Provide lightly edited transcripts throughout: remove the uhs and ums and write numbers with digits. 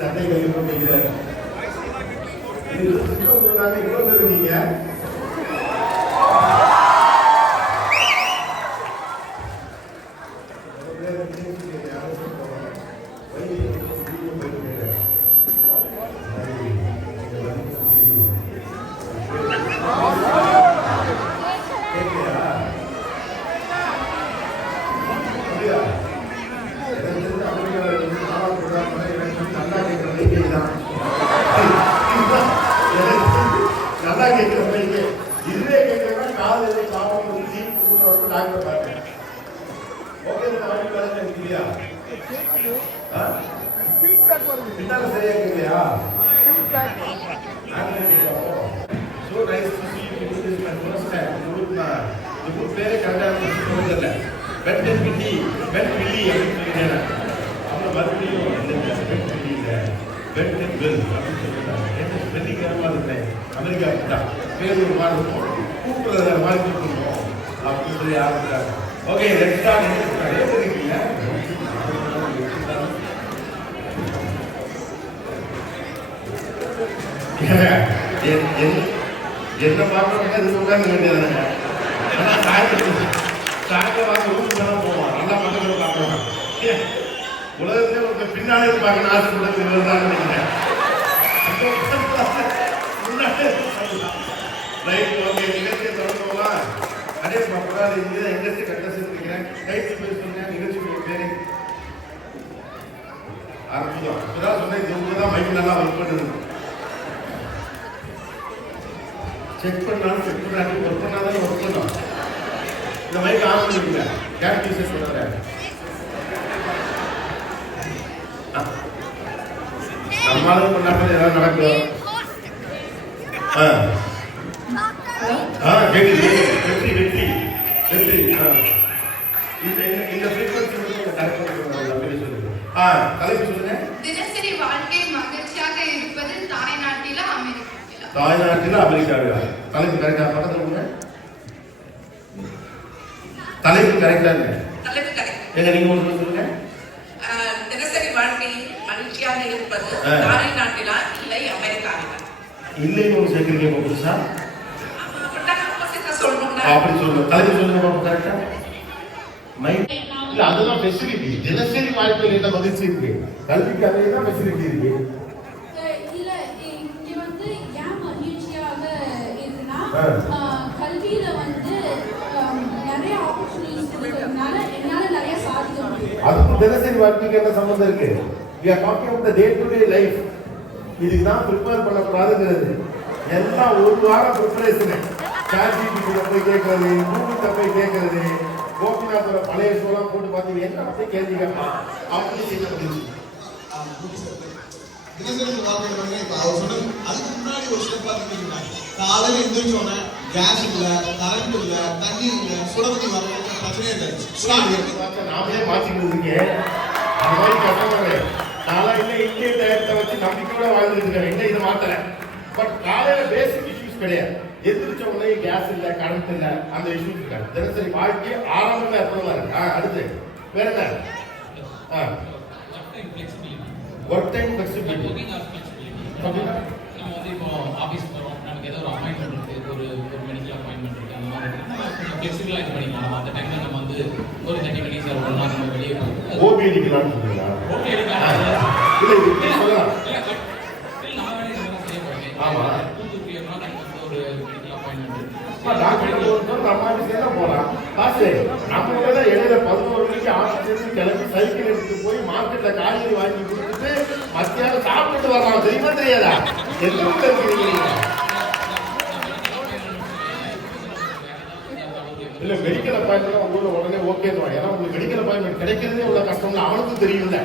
சட்டை கழிவு இவ்வளவு இருக்கீங்க. நல்லா கேட்கிறவங்க இதுவே கேட்கிறவங்க காலையில சாப்பிட்டு ஜீப் கொடுத்து டாக்டர் பாருங்க. ஓகே இல்லையா பின்னால சரியா கேட்கலையா? So nice to see you. This is my first time. The பேரே கரெக்டாக தெரியல. பெட் வில்லி அப்படின்னு சொல்லிட்டேன். அப்புறம் மறுபடியும் பெட் வில்லி இல்லை பெட் வெல் அப்படின்னு சொல்லிட்டாங்க. வெள்ளிக்கிழமை இருந்தேன் அமெரிக்காவுக்கு தான் பேர் ஒரு மாதிரி இருக்கும் கூப்பிடுறத மாதிரி கூப்பிடுவோம் அப்படின்னு சொல்லி ஆரம்பிச்சாங்க. ஓகே ரெஸ்டா இருக்கீங்க என்ன பார்க்கணும் இது உட்காந்து வேண்டியதாங்க. ஆனால் சாயந்தரம் வாங்க ரூம் தானே போவோம். நல்லா பக்கத்தில் பார்க்கலாம். உலகத்திலே ஒரு பின்னாலே இருப்பாங்க. ஆசைப்படுறது இவ்வளவுதான் நினைக்கிறேன். ரைட் ஓகே நிகழ்ச்சியை தொடங்குவோமா? அதே பார்க்கலாம். இதுதான் இண்டஸ்ட்ரி கண்டஸ்ட் இருக்கிறேன். ரைட் பேசுங்க நிகழ்ச்சி பேரு அற்புதம். இப்பதான் சொன்னேன் இவங்க தான் மைக் நல்லா ஒர்க் பண்ணுது. செக் பண்ணாலும் செக் பண்ணாலும் ஒர்க் பண்ணாதான் ஒர்க் பண்ணலாம். இந்த மைக் ஆன் பண்ணிருக்கீங்க. கேப் டீச்சர் சொல்றேன். நம்மளால பண்ணாம ஏதாவது நடக்கும். வெற்றி இந்த ஃப்ரீக்வன்சி தலைப்பு சொல்லுங்க. தினசரி வாழ்க்கை மகிழ்ச்சியாக இருப்பது தாய்நாட்டில அமெரிக்காவில். தலைப்பு கரெக்டா? பக்கத்துல உங்க தலைப்பு கரெக்டா இருக்கு. எங்க நீங்க ஒன்று சொல்லுங்க. தினசரி வாழ்க்கை மகிழ்ச்சியாக இருப்பது தாய்நாட்டிலா இல்லை அமெரிக்காவிலா? இல்லைன்னு ஒரு சேர்க்கிறீங்க புதுசா அப்படி சொல்லுங்க. தலைப்பு சொல்லுங்க கரெக்டா. இல்ல அதுதான் ஃபெசிலிட்டி. தினசரி வாழ்க்கையில் என்ன மகிழ்ச்சி இருக்கு? கல்விக்கு அதே தான் ஃபெசிலிட்டி இருக்கு. இல்ல இங்க வந்து ஏன் மகிழ்ச்சியாக இருக்குன்னா கல்வியில வந்து நிறைய ஆப்பர்ச்சுனிட்டிஸ் இருக்கிறதுனால என்னால நிறைய சாதிக்க முடியும். அதுக்கு தினசரி வாழ்க்கைக்கு என்ன சம்பந்தம் இருக்கு? we are talking about the day to day life. இதுக்கு தான் ப்ரிப்பேர் பண்ணக்கூடாதுங்கிறது. எல்லாம் ஒரு வாரம் ப்ரிப்பரேஷன். சாட்ஜிபிடில போய் கேட்கறது, கூகுள்ல போய் கேட்கறது, கோபிநாத்தோட பழைய ஷோலாம் போட்டு பார்த்து என்ன அப்படி கேள்வி கேட்கலாம் அப்படி செய்ய முடியும். தினசரி வாழ்க்கை வந்து இப்போ அவர் சொன்னது அதுக்கு முன்னாடி ஒரு ஸ்டெப் பார்த்துக்கிட்டீங்கன்னா காலையில் எழுந்திரிச்சோன்னே கேஸ் இல்லை, கரண்ட் இல்லை, தண்ணி இல்லை, சுடபதி வர பிரச்சனையே இல்லை. நாமளே மாற்றிக்கிட்டு இருக்கேன். அந்த மாதிரி கஷ்டப்படுற நான்லாம் இன்னும் இந்திய டயத்தை வச்சு நம்பிக்கையோட வாழ்ந்துட்டு இருக்கேன். இன்னும் இதை மாத்தல. பட் காலையில பேசிக் இஷ்யூஸ் கிடையாது. எந்திரிச்ச உடனே கேஸ் இல்லை, கரண்ட் இல்லை, அந்த இஷ்யூஸ் இருக்காது. தினசரி வாழ்க்கை ஆரம்பமே அற்புதமா இருக்கு. அடுத்து வேற என்ன? Work time flexibility. அப்படின்னா நம்ம வந்து இப்போ ஆஃபீஸ் போகிறோம், நமக்கு ஏதோ ஒரு அப்பாயின்மெண்ட் இருக்குது, ஒரு மெடிக்கல் அப்பாயின்மெண்ட் இருக்குது, அந்த மாதிரி கொஞ்சம் ஃப்ளெக்சிபிளாக இது பண்ணிக்கலாம். அந்த டைமில் நம்ம வந்து ஒரு 30 மினிட்ஸ் ஒரு 1 ஹவர் நம்ம வெளியே போய் ஓபி அடிக்கலாம்னு சொல்றீங்களா? ஓபி அடிக்கலாம். இல்லை இது சொல்லலாம். நான் வேலை இதெல்லாம் செய்ய போகிறேன். ஆமாம். 2 to 3 o'clock நமக்கு ஒரு மெடிக்கல் அப்பாயின்மெண்ட் டாக்டர் ஒருத்தர் நம்ம ஆஃபீஸ்ல போகலாம். காசு நம்ம தான் இடையில 11 மணிக்கு ஆஃபீஸ் கிளம்பி சைக்கிள் எடுத்து போய் மார்க்கெட்ல காய்கறி வாங்கி கொடுத்துட்டு மத்தியானம் சாப்பிட்டு வரலாம். தெரியுமா தெரியாதா? எந்த ஊர்ல இருக்கிறீங்க? இல்ல மெடிக்கல் அப்பாயின்மெண்ட் உங்களோட உடனே ஓகே தான். ஏன்னா உங்களுக்கு மெடிக்கல் அப்பாயின்மெண்ட் கிடைக்கிறதே உள்ள கஷ்டம்னு அவனுக்கும் தெரியும்ல.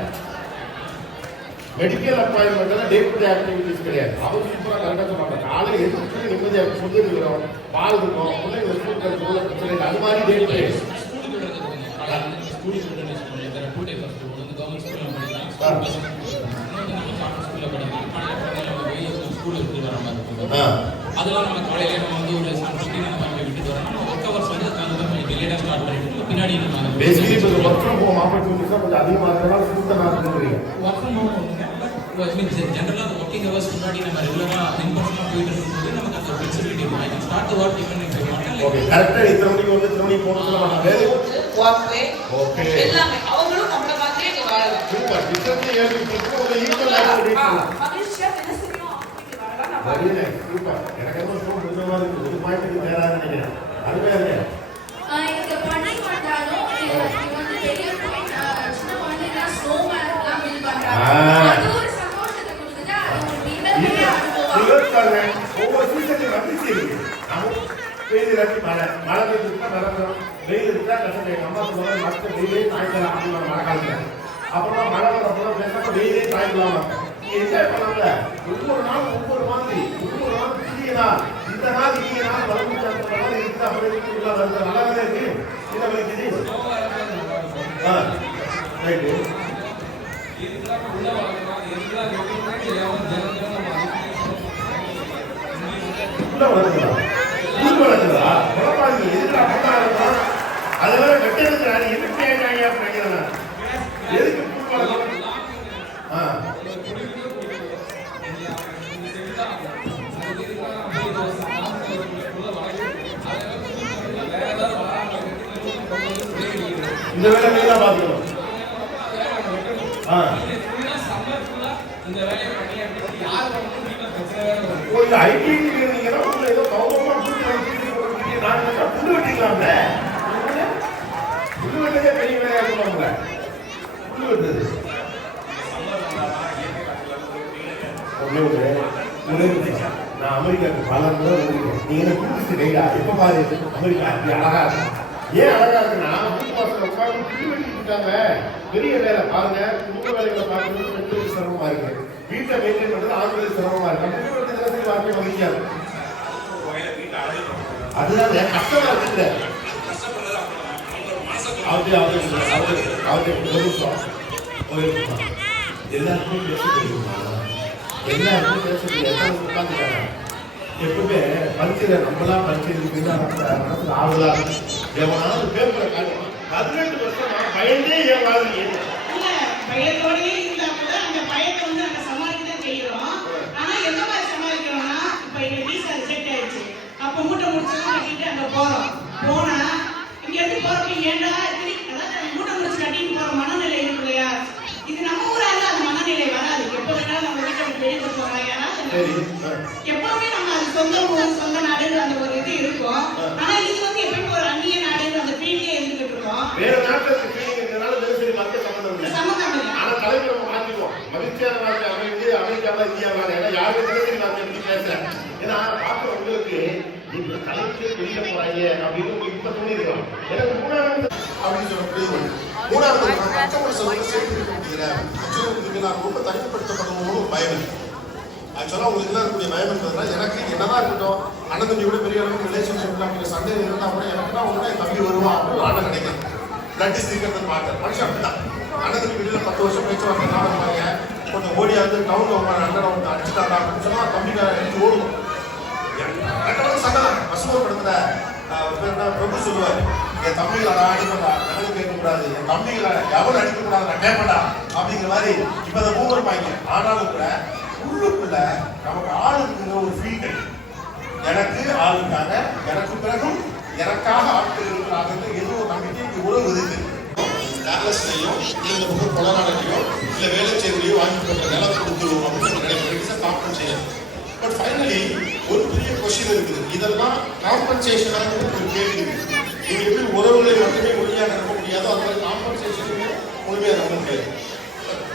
மெடிக்கல் அப்பாயின்மெண்ட்ல டே டு டே ஆக்டிவிட்டிஸ் கிடையாது. அவர் சூப்பராக கரெக்டாக சொல்லுவாங்க. காலையில் எதிர்த்து நிம்மதியாக ஃபுட்டு இருக்கிறோம், பால் இருக்கும், பிள்ளைங்க ஸ்கூல் கிடைக்கும், பிரச்சனை இல்லை. அது மாதிரி டே டு டே அதெல்லாம் நம்ம காலையில நம்ம வந்து ஒரு 7:15 நம்ம விட்டுட்டு வரோம். ஒர்க் ஹவர்ஸ் வந்து டிலேடாக ஸ்டார்ட் பண்ணிட்டு பின்னாடி நம்ம பேசிக்கலி இப்போ ஒர்க் ஃப்ரம் ஹோம் ஆப்பர்ச்சுனிட்டிஸ் கொஞ்சம் அதிகமாக இருக்கிறனால சூத்தமாக இருக்குன்றீங்க. ஒர்க் ஃப்ரம் ஹோம் ஒன்றுங்க. பட் மீன்ஸ் ஜென்ரலாக ஒர்க்கிங் ஹவர்ஸ் முன்னாடி நம்ம ரெகுலராக இன்பர்சனாக போயிட்டு இருக்கும்போது நமக்கு அந்த ஃபிளெக்சிபிலிட்டி இருக்கும். I can start the work even if I want. Okay, கரெக்டாக இத்தனை மணிக்கு வந்து இத்தனை மணிக்கு போகணும்னு சொல்ல மாட்டாங்க. வாக்வே ஓகே, எல்லாமே அவங்களும் நம்மள மாதிரியே இங்க வாழலாம். சூப்பர். டிஸ்டன்ஸ் ஏற்படுத்தி ஒரு ஈக்குவல் லைஃப் லீட் பண்ணலாம். மகிழ்ச்சியா தினசரியும் இங்க வாழலாம். நான் வெரி நைஸ், சூப்பர். எனக்கு என்ன சொல்ல கொஞ்சமாக இருக்குது, ஒரு பாயிண்ட்டுக்கு நேராக நினைக்கிறேன். அருமையாக இருக்கேன். இந்த பண்ணை பண்ணாலும் இது வந்து பெரிய பாயிண்ட் சின்ன குழந்தைங்க ஸ்னோமேன்லாம் பில்ட் பண்றாங்க. அது ஒரு சந்தோஷத்தை கொடுக்குது. அது ஒரு மிகப்பெரிய அனுபவம். ஒவ்வொரு சீசனும் நம்பிக்கை இருக்கு. வெயில் இறக்கி மழை பெய்யுதுன்னா மரம், வெயில் இருக்கா கஷ்டம். எங்கள் அம்மா சொல்லுவாங்க மற்ற வெயிலே காய்க்கலாம் அப்படின்னு மழை காலத்தில். அப்புறமா மழை வரப்பெல்லாம் பேசாம வெயிலே காய்க்கலாமா என்ஜாய் பண்ணாங்க. ஒவ்வொரு நாளும் ஒவ்வொரு மாதிரி, ஒவ்வொரு நாள் புதிய நாள். இந்த நாள் இனிய நாள் வளர்ந்து இருக்குது. அப்படி இருக்கு நல்லாவே இருக்கு. என்ன வலிக்குது? ரைட்டு. உள்ள வளர்க்குதா? உள்ள வளர்க்குதா? குழப்பாங்க. எதுக்கு அப்பதான் இருக்கும்? அதெல்லாம் வெட்டெடுக்கிறாரு. எதுக்கு கேட்காங்க அப்படிங்கிறேன். எதுக்கு புல் வளர்க்கணும்? இந்த வேலை நீங்க தான் பார்த்துக்கணும். ஒரு ஐடி நீங்கன்னா உள்ள ஏதோ கௌரவமா புல்லு வெட்டிக்கலாம்ல. புல்லு வெட்டதே பெரிய வேலையா இருக்குவாங்க. புல்லு வெட்டுறது நான் அமெரிக்காவுக்கு பல முறை ஓடிக்கிறேன். நீங்க என்ன டூரிஸ்ட் கைடா? எப்ப பாரு அமெரிக்கா அப்படி அழகா இருக்கு. ஏன் அழகா இருக்குன்னா வீட்டுவாசல உட்காந்து புல்லு வெட்டிட்டு இருக்காங்க. பெரிய வேலை பாருங்க. குடும்ப வேலைகளை பார்க்கறது பெண்களுக்கு சிரமமா இருக்கு. வீட்டை மெயின்டைன் பண்றது ஆண்களுக்கு சிரமமா இருக்கு. வார்த்தை மதிக்காது. அதுதான் கஷ்டமா இருக்குது. எல்லாருக்குமே பேச தெரியுமா? எல்லாருக்குமே பேச தெரியும். உட்காந்துருக்காங்க. எப்பவுமே பரிச்சை நம்மளா பரிச்சை மனசுல ஆவலா எவனாலும் பேப்பரை காட்டுவான். 18 வருஷமா பயந்தே ஏன் வாழ்க்கை பயத்தோடயே இருந்தா கூட அந்த பயத்தை வந்து நாங்க சமாளிக்கதான் செய்யறோம். ஆனா எந்த மாதிரி சமாளிக்கிறோம்னா, இப்ப எங்க வீசா ரிஜெக்ட் ஆயிடுச்சு. அப்ப மூட்டை முடிச்சு கட்டிட்டு அங்க போறோம். போனா இங்க இருந்து போறப்ப ஏண்டா அதாவது மூட்டை முடிச்சு கட்டிட்டு போற மனநிலை இருக்கு இல்லையா? இது நம்ம ஊரா இருந்தா அந்த மனநிலை வராது. எப்ப வேணாலும் நம்ம வீட்டை விட்டு வெளியே போறோம். எப்பவுமே நம்ம அது சொந்த ஊர் சொந்த நாடுன்னு அந்த ஒரு இது இருக்கும். ஆனா இது வந்து எப்பயும் ஒரு அந்நிய நாடுன்னு அந்த ஃபீல்ட்லயே இருந்துகிட்டு இருக்கோம். வேற நாட்டுக்கு ஃபீலிங் இருக்கனால வெறும் மத்த சம்பந்தம் இல்லை. ஆனா தலைமை நம்ம மாத்திக்குவோம். மகிழ்ச்சியான வாழ்க்கை அமைந்து அமெரிக்காவா இந்தியாவா ஏன்னா யாரும் தினசரி வாழ்க்கை பத்தி பேசுறேன். ஏன்னா பார்க்குற உங்களுக்கு நீங்க தலைமையிலே வெளியில போறாங்க அப்படின்னு உங்களுக்கு இப்ப தோணிருக்கலாம். எனக்கு மூணாவது அப்படின்னு சொல்லக்கூடிய மூணாவது மற்றவங்க சொல்றது சேர்த்து இருக்க முடியல. ஆக்சுவலாக நான் ரொம்ப தனிமைப்படுத்தப்படணும்னு ஒரு பயம் இருக்கு. ஆக்சுவலாக உங்களுக்கு என்ன இருக்கக்கூடிய பயம் இருக்கிறதுனா எனக்கு என்னதான் இருக்கட்டும் அண்ணன் தம்பி கூட பெரிய அளவுக்கு ரிலேஷன்ஷிப்ல அப்படிங்கிற சண்டை இருந்தால் கூட எனக்கு தான் ஒன்று என் தம்பி வருவான் அப்படின்னு ஒரு அண்ணன் நினைக்கிறேன். பிளட் சீக்கிரத்தை மாட்டேன் மனுஷன் அப்படிதான். அண்ணன் தம்பி வெளியில் 10 வருஷம் பேச்சுவார்த்தை நாங்க கொஞ்சம் ஓடியாவது டவுன்ல உட்காந்து அண்ணனை வந்து அடிச்சுட்டாங்க அப்படின்னு சொன்னா தம்பிக்கு எடுத்து ஓடுவோம். ரெண்டு சண்டை தான் பசுமப்படுத்துற பிரபு சொல்லுவார், என் தம்பிகளை அடிப்படா எனக்கு கேட்கக்கூடாது, என் தம்பிகளை எவரும் அடிக்கக்கூடாது நான் கேட்படா அப்படிங்கிற மாதிரி இப்ப அதை மூவர் பாய்ங்க. ஆனாலும் கூட உள்ளுக்குள்ள நமக்கு ஆள் இருக்குங்கிற ஒரு ஃபீல் கிடைக்கும். எனக்கு ஆள் இருக்காங்க, எனக்கு பிறகும் எனக்காக ஆட்கள் இருக்கிறாங்க எது ஒரு நம்பிக்கை உறவு இருக்கு. டேலஸ்லையும் இந்த பக்கம் கொலநாடுலையோ இல்லை வேலைச்சேரிலையோ வாங்கி போட்ட நிலத்தை கொடுத்துருவோம் அப்படின்னு கிடைக்கும் காம்பன்சேஷன். பட் ஃபைனலி ஒரு பெரிய கொஸ்டின் இருக்குது. இதெல்லாம் காம்பன்சேஷனாக ஒரு கேள்வி இருக்கு. இது எப்படி உறவுகளை மட்டுமே முழுமையாக நம்ப முடியாதோ அது மாதிரி காம்பன்சேஷனுமே முழுமையாக நம்ப முடியாது.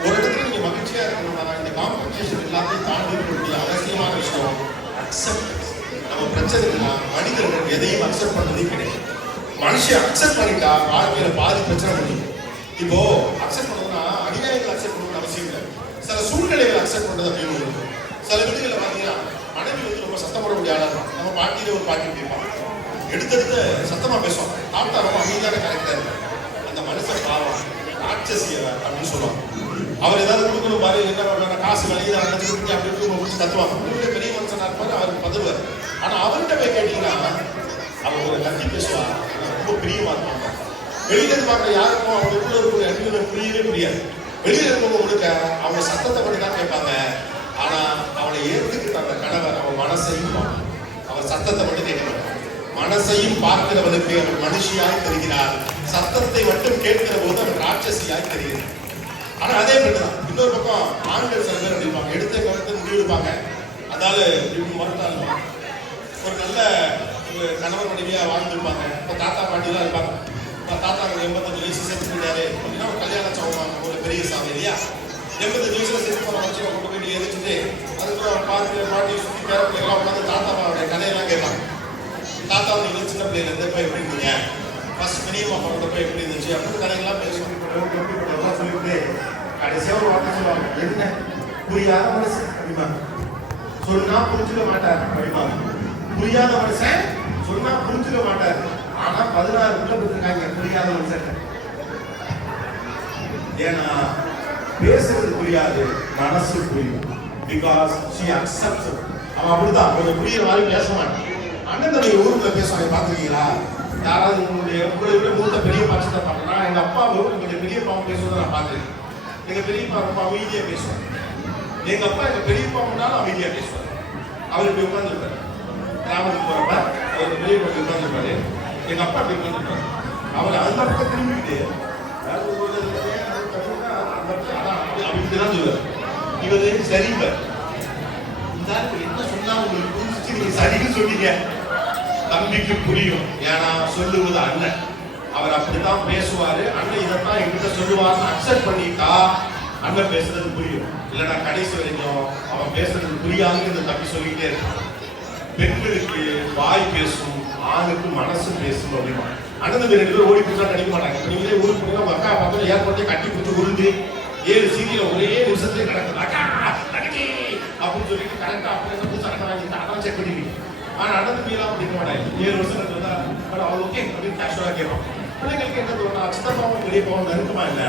ஒரு இடத்துல நீங்க மகிழ்ச்சியா இருக்கணும்னா இந்த காம்பன்சேஷன் எல்லாத்தையும் தாண்டி இருக்கக்கூடிய அவசியமான விஷயம் அக்செப்டன்ஸ். நம்ம பிரச்சனைனா மனிதர்கள் எதையும் அக்செப்ட் பண்ணதே கிடையாது. மனுஷன் அக்செப்ட் பண்ணிட்டா வாழ்க்கையில பாதி பிரச்சனை முடியும். இப்போ அக்செப்ட் பண்ணணும்னா அநியாயங்கள் அக்செப்ட் பண்ணணும்னு அவசியம் இல்லை. சில சூழ்நிலைகளை அக்செப்ட் பண்றது அப்படின்னு இருக்கும். சில வீடுகளில் பார்த்தீங்கன்னா மனைவி வந்து ரொம்ப சத்தம் போட முடியாத நம்ம பாட்டியில ஒரு பாட்டி கேட்பாங்க, எடுத்தெடுத்து சத்தமா பேசுவாங்க. தாத்தா ரொம்ப அமைதியான கேரக்டர் இருக்கு. அந்த மனுஷன் பாவம் ராட்சசிய அப்படின்னு சொல்லுவாங்க. அவர் ஏதாவது கொடுக்கணும் பாரு என்ன காசு விளையுது நினைச்சுக்கிட்டு அப்படின்னு முடிச்சு தத்துவாங்க. உங்களுடைய பெரிய மனுஷனா இருப்பாரு, அவருக்கு பதவுவார். ஆனா அவர்கிட்ட போய் கேட்டீங்கன்னா அவர் ஒரு கத்தி பேசுவார், ரொம்ப பிரியமா இருப்பாங்க. வெளியில இருந்து பார்க்குற யாருக்கும் அவங்க உள்ள இருக்கிற அடிமை புரியவே முடியாது. வெளியில இருக்கவங்களுக்கு அவங்க சத்தத்தை மட்டும் தான் கேட்பாங்க. ஆனா அவளை ஏற்றுக்கிட்ட அந்த கணவர் அவன் மனசையும் அவன் சத்தத்தை மட்டும் கேட்க மாட்டான். மனசையும் பார்க்கிறவனுக்கு அவன் மனுஷியாய் தெரிகிறார், சத்தத்தை மட்டும் கேட்கிற போது அவன் ராட்சசியாய் தெரிகிறார். ஆனா அதே மட்டும்தான் இன்னொரு பக்கம் ஆண்கள் சில பேர் இருப்பாங்க, எடுத்த கருத்தை முடிவெடுப்பாங்க. அதாவது இப்படி மறுத்தாலும் ஒரு நல்ல கணவன் மனைவியா வாழ்ந்துருப்பாங்க. இப்போ தாத்தா பாட்டிலாம் இருப்பாங்க. இப்போ தாத்தா 85 வயசு செத்து போயிட்டாரு அப்படின்னா ஒரு கல்யாணம் சவுவாங்க, ஒரு பெரிய சாமி இல்லையா. 85 வயசுல செத்து போன வச்சு கொண்டு போயிட்டு எரிச்சுட்டு அதுக்கப்புறம் பாட்டி சுற்றி பேர பிள்ளைகளாம் உட்காந்து தாத்தாவோடைய கதையெல்லாம் கேட்பாங்க. தாத்தா நீங்க சின்ன பிள்ளைல இருந்தப்ப எப்படி இருந்தீங்க, ஃபர்ஸ்ட் மினிமா பிறந்தப்ப எப்படி இருந்துச்சு அப்படின்னு கதைகள்லாம் பேசுவாங்க. சொல்லிட்டு கடைசியாக ஒரு வார்த்தை சொல்லுவாங்க, என்ன புரியாத மனுஷன் அப்படிமா சொன்னா புரிஞ்சுக்க மாட்டார் அப்படிமா. புரியாத மனுஷன் சொன்னா புரிஞ்சுக்க மாட்டார். ஆனா 16 உள்ள இருக்காங்க புரியாத மனுஷன். ஏன்னா பேசுறது புரியாது, மனசு புரியும். Because she accepts it. அவன் அப்படிதான் கொஞ்சம் புரியுற மாதிரி பேச மாட்டான். அண்ணன் தம்பி ஊருக்குள்ள பேசுவாங்க பார்த்துருக்கீங்களா? யாராவது உங்களுடைய மூத்த பெரிய பாட்சி தான் பார்க்கறா. எங்க அப்பா கொஞ்சம் பெரிய பாவம் பேசுவதை நான் பார்த்துருக்கேன். எங்க பெரியப்பா ரொம்ப அமைதியா பேசுவாங்க. எங்க அப்பா எங்க பெரியப்பா முன்னாலும் அமைதியா பேசுவார். அவர் இப்படி உட்கார்ந்துருப்பாரு. கிராமத்துக்கு போறப்ப அவர் பெரிய பக்கம் உட்கார்ந்துருப்பாரு. எங்க அப்பா இப்படி உட்கார்ந்துருப்பாரு. அவர் அந்த பக்கம் திரும்பிட்டு அப்படிதான் சொல்லுவார். இவரு சரிப்பார். இந்த என்ன சொன்னா உங்களுக்கு புரிஞ்சிச்சு, நீங்க சரின்னு சொன்னீங்க, தம்பிக்கு புரியும். ஏன்னா சொல்லுவது அண்ணன், அவர் அப்படித்தான் பேசுவாரு. அண்ணன் இதைத்தான் என்கிட்ட சொல்லுவாருன்னு அக்செப்ட் பண்ணிட்டா அண்ணன் பேசுறது புரியும். இல்லைன்னா கடைசி வரைக்கும் அவன் பேசுறது புரியாதுன்னு இந்த தம்பி சொல்லிக்கிட்டே இருக்கான். பெண்களுக்கு வாய் பேசும், ஆணுக்கு மனசு பேசும் அப்படிமா. அண்ணன் தம்பி 2 பேரும் ஓடி பிடிச்சா கிடைக்க மாட்டாங்க. இப்போ நீங்களே ஊருக்கு போனீங்கன்னா உங்க அக்கா பார்த்தா ஏற்பட்டே கட்டி பிடிச்சி உருந்து 7 சீரியல ஒரே நிமிஷத்துலேயே நடக்குது. அக்கா அப்படின்னு சொல்லிட்டு கரெக்டா அப்படி புதுசு அதான் செக் பண்ணிருக்கீங்க. ஆனா அண்ணன் தம்பியெல்லாம் அப்படிக்க மாட்டாங்க. 7 வருஷம் இருந்தா அவள் ஓகே அப்படின்னு கேஷுவலா கேட்பான். பிள்ளைங்களுக்கு என்ன தோணுனா சித்தப்பாவும் பெரியப்பாவும் நெருக்கமா இல்லை,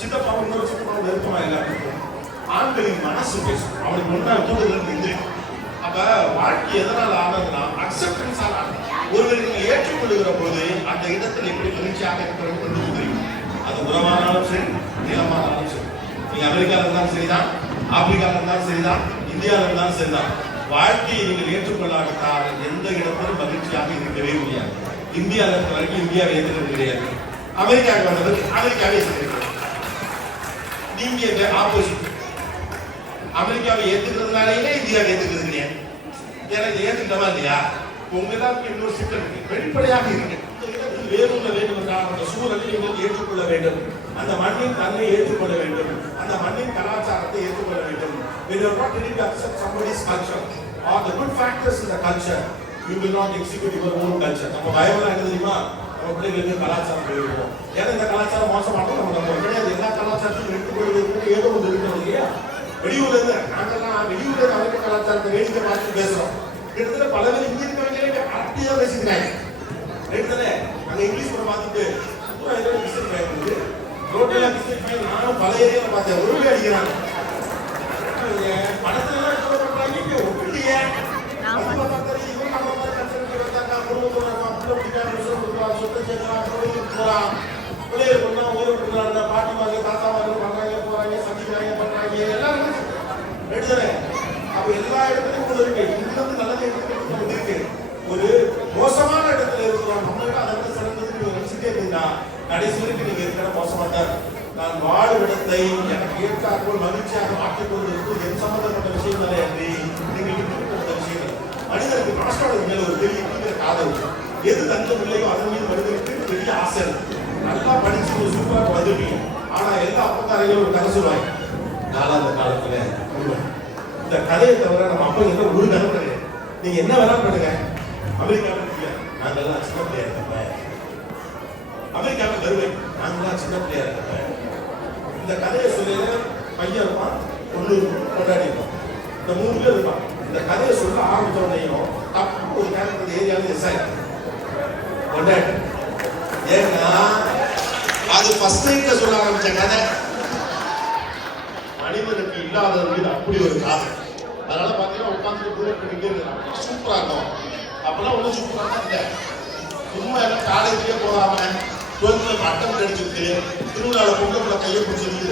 சித்தப்பாவும் இன்னொரு சித்தப்பாவும் நெருக்கமா இல்லை அப்படின்னு. ஆண்களின் மனசு பேசும். அவனுக்கு ஒன்றா தூண்டுதல் இருந்து. அப்ப வாழ்க்கை எதனால் ஆனதுன்னா அக்செப்டன்ஸால் ஆனது. ஒருவர் நீங்கள் ஏற்றுக்கொள்ளுகிற போது அந்த இடத்துல எப்படி மகிழ்ச்சியாக இருக்கிறது தெரியும். அது உறவானாலும் சரி, நிலமானாலும் சரி, நீங்க அமெரிக்காவில் இருந்தாலும் சரிதான், ஆப்பிரிக்காவில் இருந்தாலும் சரிதான், இந்தியாவில் இருந்தாலும் சரிதான், வாழ்க்கையை நீங்கள் ஏற்றுக்கொள்ளாவிட்டால் எந்த இடத்திலும் மகிழ்ச்சியாக இருக்கவே முடியாது. இந்தியாவில் இருக்க வரைக்கும் இந்தியாவை ஏற்றுக்கிறது கிடையாது, அமெரிக்காவுக்கு வந்ததுக்கு அமெரிக்காவே ஏற்றுக்கிறது. நீங்க ஆப்போசிட். அமெரிக்காவை ஏற்றுக்கிறதுனாலே இந்தியாவை ஏற்றுக்கிறது கிடையாது. எனக்கு ஏற்றுக்கிட்டமா இல்லையா? உங்க எல்லாருக்கும் இன்னொரு சிக்கல் இருக்கு. வெளிப்படையாக இருக்கு. வேறுள்ள வேண்டும் என்றால் அந்த சூழலை நீங்கள் ஏற்றுக்கொள்ள வேண்டும். அந்த மண்ணின் தன்னை ஏற்றுக்கொள்ள வேண்டும். அந்த மண்ணின் கலாச்சாரத்தை ஏற்றுக்கொள்ள வேண்டும். When you are not ready to accept somebody's culture or the good factors in the culture, you will not execute your own culture. நம்ம பயமெல்லாம் என்ன தெரியுமா? நம்ம பிள்ளைகளுக்கு கலாச்சாரம் போயிருக்கோம். ஏன்னா இந்த கலாச்சாரம் மோசமானோம் நம்ம கிடையாது. எல்லா கலாச்சாரத்தையும் எடுத்துக்கொள்வதற்கு ஏதோ ஒன்று இருக்கிறது இல்லையா? வெளியூர்ல இருந்து நாங்கெல்லாம் வெளியூர்ல அமெரிக்க கலாச்சாரத்தை வேடிக்கை பார்த்து பேசுறோம். கிட்டத்தட்ட பல பேர் இங்க இருக்கவங்களே அப்படியே பேசிக்கிறாங்க. அங்க இங்கிலீஷ் கூட பார்த்துட்டு ரோட்ல நானும் பல ஏரியாவில் பார்த்தேன். ஒரு அடிக்கிறாங்க படத்துல பாட்டி மாதிரி தாத்தா மாதிரி பண்றாங்க, போறாங்க, சந்திக்கிறாங்க, பண்றாங்க, எல்லாரும் எடுத்துறே. அப்ப எல்லா இடத்துலயும் கூட இருக்கு. இங்கிருந்து நல்லது எடுத்துக்கிட்டு இருக்கு. ஒரு மோசமான இடத்துல இருக்கிறோம். நம்மளுக்கு அதை விட சிறந்தது நீங்க நினைச்சுட்டே இருந்தீங்கன்னா கடைசி வரைக்கும் நீங்க இருக்கிற மோசமாட்டார். நான் வாழும் இடத்தை எனக்கு ஏற்றாற்போல் மகிழ்ச்சியாக மாற்றிக் கொள்வதற்கு என் சம்பந்தப்பட்ட விஷயங்களே அன்றி நீங்கள் விட்டுவிட்ட விஷயங்கள். மனிதனுக்கு மாஸ்டரோட மேல ஒரு பெரிய தீவிர காதல். எது தங்கம் இல்லையோ அதன் மீது மனிதனுக்கு பெரிய ஆசை. நல்லா படிச்சு ஒரு சூப்பராக வந்துருக்கீங்க. ஆனா எல்லா அப்பக்காரையும் ஒரு கதை சொல்லுவாங்க. நாலாவது காலத்துல இந்த கதையை தவிர நம்ம அப்பா எந்த ஒரு கதை கிடையாது. நீங்க என்ன வேணா பண்ணுங்க. அமெரிக்காவில் நாங்கெல்லாம் சின்ன பிள்ளையா இருக்கப்ப, அமெரிக்காவில் வருவேன் நாங்கெல்லாம் சின்ன பிள்ளையா இருக்கப்ப, இந்த கதையை சொல்ல பையன் இருப்பான், பொண்ணு கொண்டாடி இருப்பான், இந்த 3 பேர் இருப்பான். இந்த கதையை சொல்ல ஆரம்பிச்சோடனையும் தப்பு ஒரு கேரக்டர் ஏரியாவில் எஸ் ஆயிடும் கொண்டாடி. ஏன்னா அது ஃபர்ஸ்ட் நைட்ல சொல்ல ஆரம்பிச்ச கதை. மனிதனுக்கு இல்லாதது மீது அப்படி ஒரு காதல். அதனால பாத்தீங்கன்னா உட்காந்து தூரம் சூப்பரா இருக்கும். அப்பெல்லாம் ஒன்றும் சூப்பரா இல்லை. சும்மா எல்லாம் காலேஜ்லயே போகாம 12th பட்டம் கிடைச்சிருக்கு, திருவிழாவில் பொங்கல் கையை பிடிச்சிருக்கு.